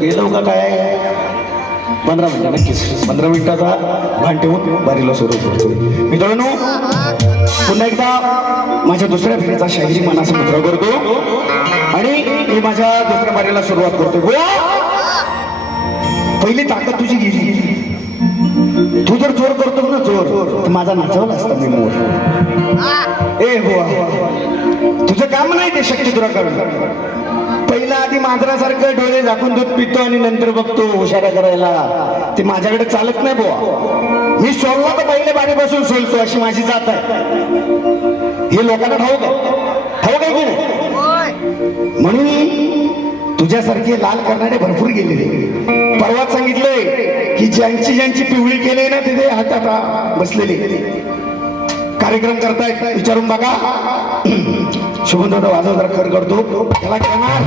गेलो का काय? पंधरा मिनिटं नक्कीच. पंधरा मिनिटाचा भान ठेवून बारीला सुरू करतो मित्रांनो पुन्हा एकदा माझ्या दुसऱ्या फेरीचा शाहिरी मनाचा मित्र करतो. आणि मी माझ्या दुसऱ्या बारीला सुरुवात करतो. बुवा, पहिली ताकद तुझी गेली. तू जर जोर करतो ना जोर तर माझा नाचवला असता मी मोर. ए हो, हो. तुझं काम नाही ते शक्य तुला करणं. पहिला आधी मांजरासारखं डोळे झाकून दूध पितो आणि नंतर बघतो हुशाऱ्या करायला. ते माझ्याकडे चालत नाही बुवा. मी सोलला तर पहिले बारीपासून सोलतो अशी माझी जात आहे. हे लोकांना ठाऊक आहे. ठाऊक आहे की नाही? म्हणून तुझ्यासारखे लाल करणारे भरपूर गेलेले. परवाच सांगितलंय की ज्यांची ज्यांची पिवळी केली ना तिथे हातात बसलेले. कार्यक्रम करतायत. विचारून बघा. शुभदादा वाजव जरा खर करतो त्याला करणार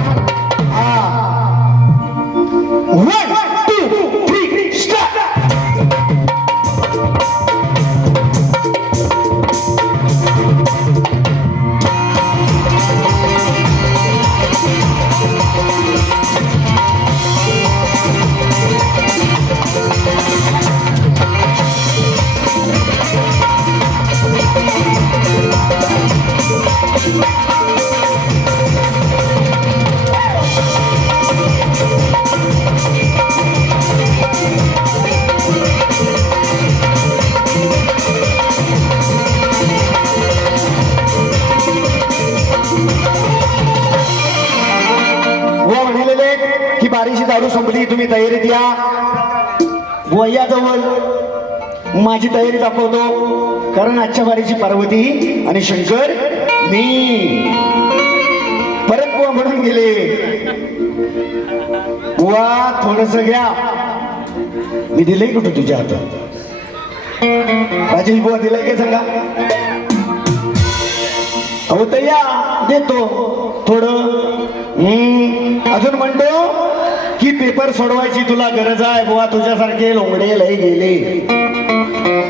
वन जवळ तयारी दाखवतो. कारण आजच्या बारीची पार्वती आणि शंकर मी. परत बुवा म्हणून गेले. बुवा थोडस घ्या. मी दिले कुठं तुझ्या हातात? राजेश बुवा दिलंय काय सांगा? अहो तया देतो. थोडं. हम्म, अजून म्हणतो की पेपर सोडवायची तुला गरज आहे बुवा. तुझ्यासारखे लोंगडे लय गेले.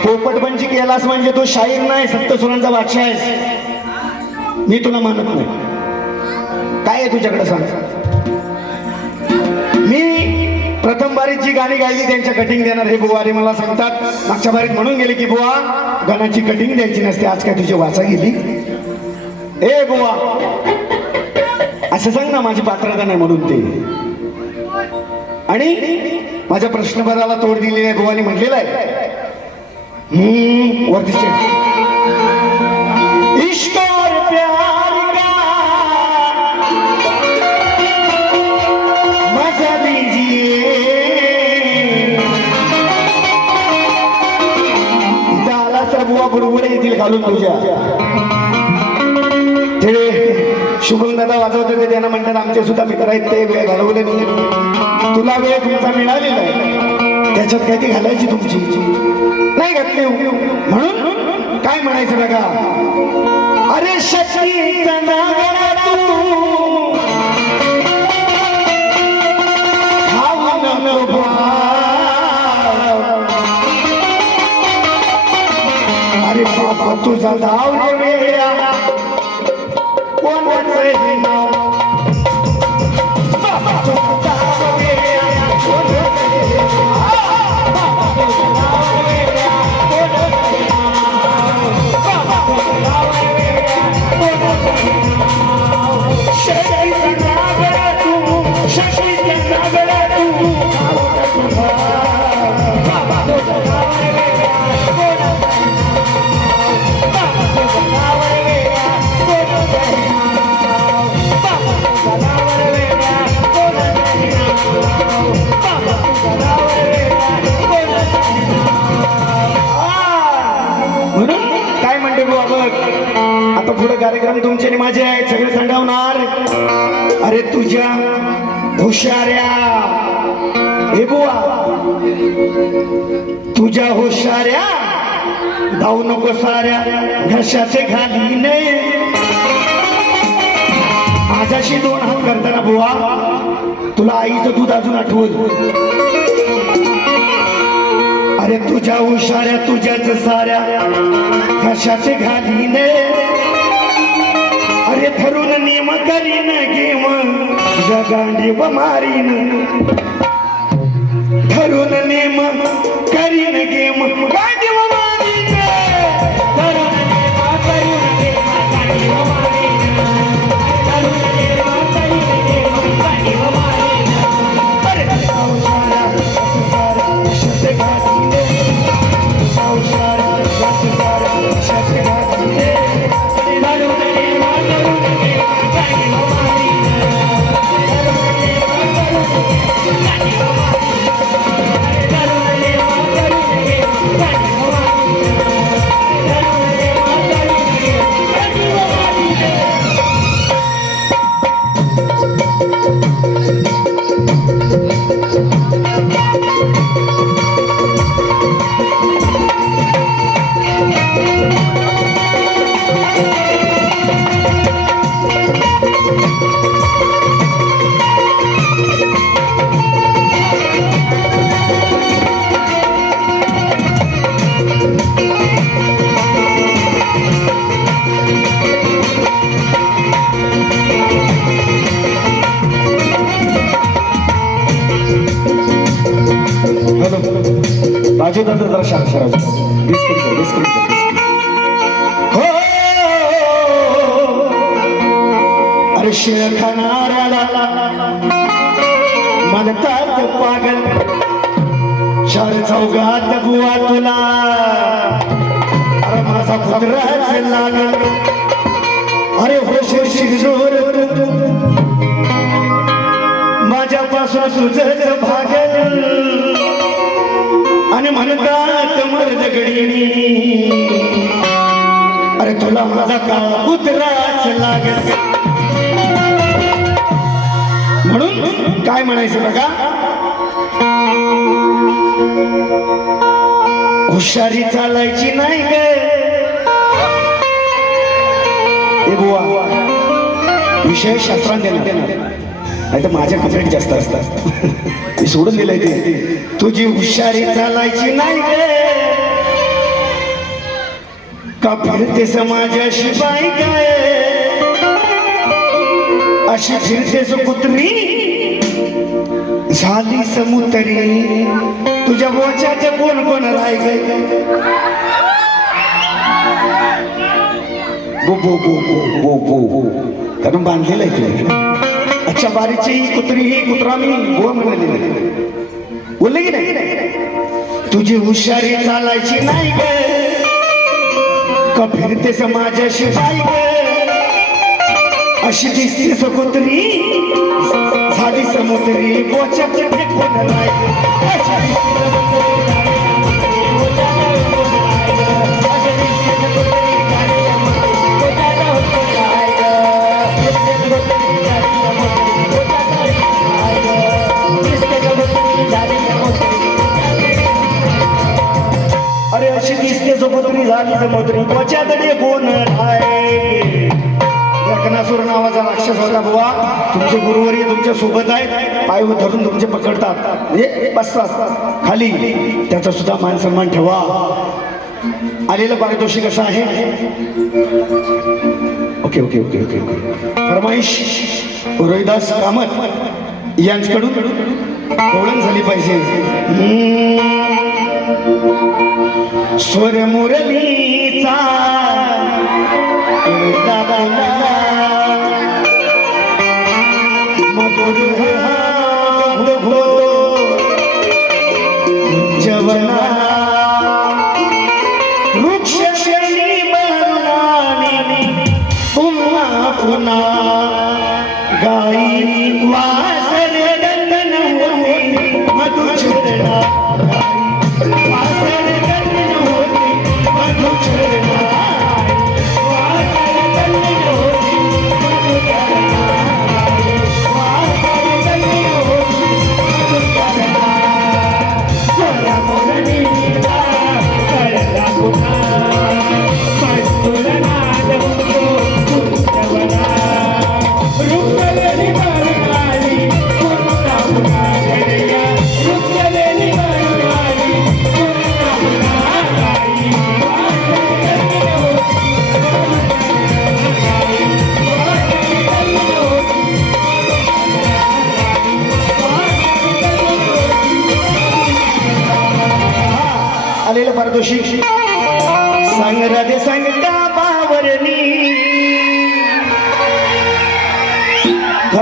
पोपटपंची केलास म्हणजे तू शाहीर नाही सप्तसुरांचा बादशाह आहेस. मी तुला मानत नाही. काय आहे तुझ्याकडे सांग? मी प्रथम बारीत जी गाणी गायली त्यांच्या कटिंग देणार हे बुवारी मला सांगतात. मागच्या बारीत म्हणून गेले की बुवा गाण्याची कटिंग द्यायची नसते आज काय तुझी वाचा गेली? ए बुवा असं सांग ना माझी पात्रता नाही म्हणून ते. आणि माझ्या प्रश्नपदाला तोड दिलेली आहे बुवानी म्हटलेलं आहे. वरती इश्क और प्यार का मजा लीजिए। आला तर बुवा येतील घालून तुझ्या ते शुभम दादा वाजवत होते त्यांना म्हणतात आमचे सुद्धा मित्र आहेत ते वेळ घालवले नाही तुला वेळ तुमचा मिळालेला आहे. त्याच्यात काय ती घालायची तुमची? नाही घातली म्हणून काय म्हणायचं बघा? अरे शक्तीचा नागरा अरे बाबा तुझा धाव वेळा कोणाचं नाव पुढे कार्यक्रम तुमचे आणि माझे आहेत. सगळे थंडावणार. अरे तुझ्या हुशाऱ्या. हे बुवा. तुझ्या हुशाऱ्या. धावू नको साऱ्या. घशाचे घाली नये. माझ्याशी दोन हात करताना बुवा. तुला आईचं दूध अजून आठवत अरे तुझ्या हुशाऱ्या तुझ्याच साऱ्या. घशाचे घालीने अरे धरून नेम करीन गेम तुझ्या व मारीन. धरून नेम करीन गेम गांडीव अरे शिळ खाणाऱ्याला म्हणतात पागल चार चौघात बुवा तुला अरे माझा कुत्राच लागल अरे हो शिरजोर माझ्यापासून सुजत भागल आणि म्हणतात मर्दगडी अरे तुला माझा काळा कुत्राच लागल काय म्हणायचं बघा? हुशारी चालायची नाही ग. ए बुवा विषय शास्त्रात देणार नाही तर माझ्या कंप्लेंट जास्त असतात. मी सोडून दिलंय ते. तुझी हुशारी चालायची नाही ग. का फिरते समाजाशी बाई काय अशी फिरतेस कुत्री? झाली समुतरी तुझ्या बोच्याचे कोण कोण राय बो बो बो बो बो बो कारण बांधलेलं आहे तुला. अच्छा बारीची ही कुत्री ही कुत्रा मी बो म्हणाली. बोलले की नाही? तुझी हुशारी चालायची नाही ग. का माझ्याशी समाजाशी बाई ग? अशी दिसते कुत्री? झाली समुद्री बोच्याचे कोण असतात खाली त्याचा सुद्धा मान सन्मान ठेवा. आलेलं पारितोषिक असं आहे? Okay okay okay okay okay. फरमाईश Rohidas Kamat यांच्याकडून ओळख झाली पाहिजे. स्वर मुरलीचा दादा. पुन्हा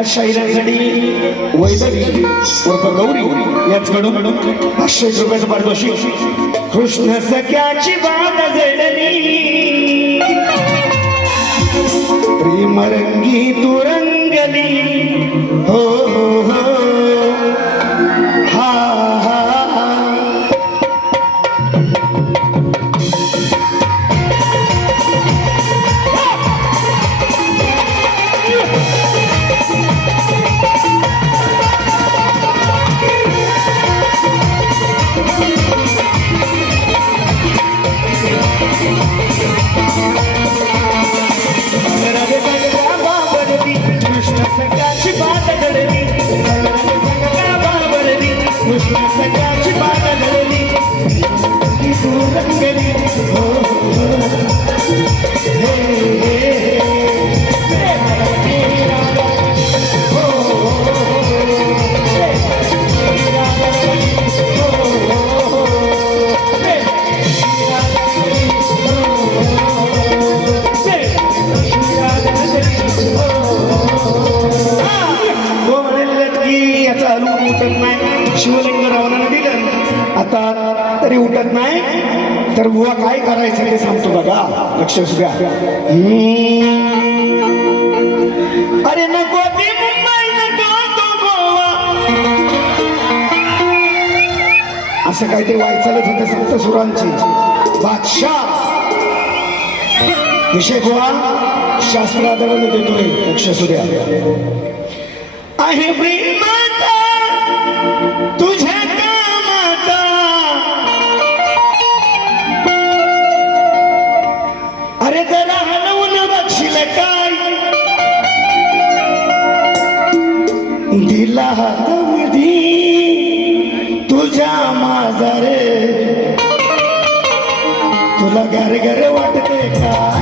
शाहिरांसाठी वैदरी उर्फ गौरी याचकडून पाचशे रुपयाचं पारितोषिक. कृष्ण सख्याची बात जडली. प्रेम रंगी हो दिलं तरी उठत नाही. तर बुवा काय करायचं ते सांगतो बघा. लक्ष द्या अरे नको ती असं काहीतरी व्हायचंच होतं सप्त सुरांची. बादशाह. विषय गोवा शास्त्रादराने देतोय लक्ष सुद्या द्या. आहे घर घर वाटते का?